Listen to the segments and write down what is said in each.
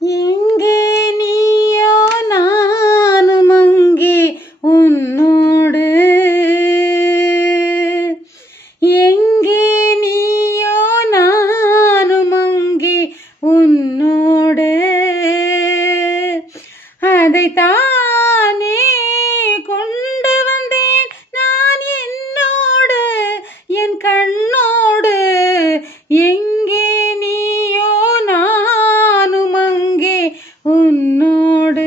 எங்கே நீயோ நானும் அங்கே உன்னோடு, எங்கே நீயோ நானும் அங்கே உன்னோடு, அதைத்தானே கொண்டு வந்தேன் நான் என்னோடு என் கண்ணோடு. எங்கே நீயோ நானும் அங்கே உன்னோடு.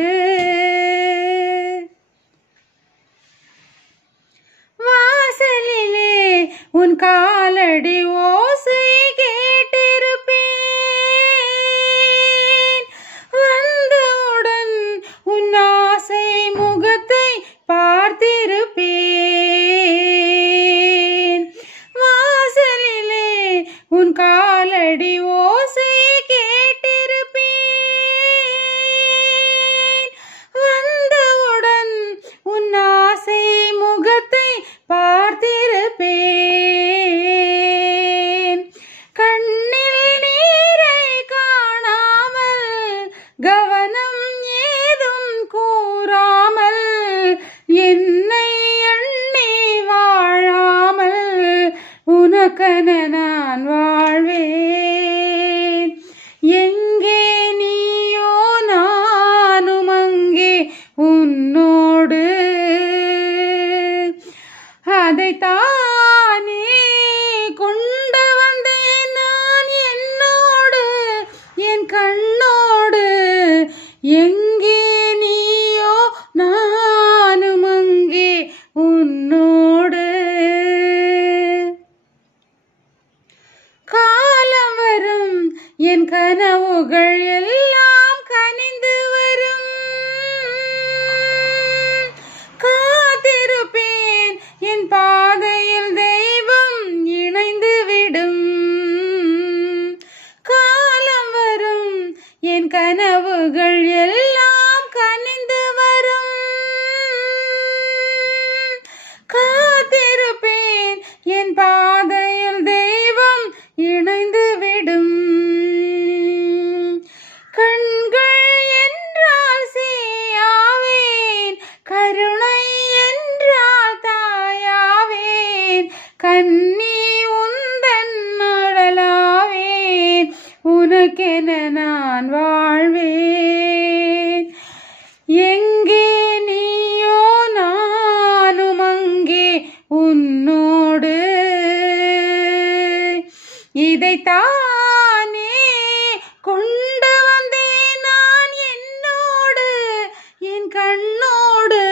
வாசலிலே உன் காலடி ஓசை கேட்டிருப்பேன், வந்தவுடன் உன் ஆசை முகத்தை பார்த்திருப்பேன். வாசலிலே உன் காலடி ஓசை கேட்டிருப்பேன், வந்தவுடன் உன் ஆசை முகத்தை பார்த்திருப்பேன். கண்ணில் நீரை காணாமல் கவனம் ஏதும் கூறாமல் என்னை எண்ணி வாழாமல் உனக்கென நான் வாழ்வேன். எங்கே நீயோ நானும் அங்கே உன்னோடு, அதைத்தானே கொண்டு வந்தேன் நான் என்னோடு என் கண்ணோடு. எங்கே நீயோ நானும் அங்கே உன்னோடு. காலம் வரும் என் கனவுகள் எல்லாம் கனிந்து வரும், காத்திருப்பேன் என் பாதையில் தெய்வம் இணைந்து விடும். காலம் வரும் என் கனவுகள் எல்லாம் கனிந்து வரும், காத்திருப்பேன் என் பாதையில் தெய்வம் இணைந்து விடும். கண்கள் என்றால் சேயாவேன், கருணை என்றால் தாயாவேன், கண்ணி உந்தன் மடலாவேன், உனக்கென நான் வாழ்வேன். எங்கே நீயோ நானும் அங்கே உன்னோடு, இதைத்தானே கொண்டு வந்தேன் நான் என்னோடு என் கண்ணோடு.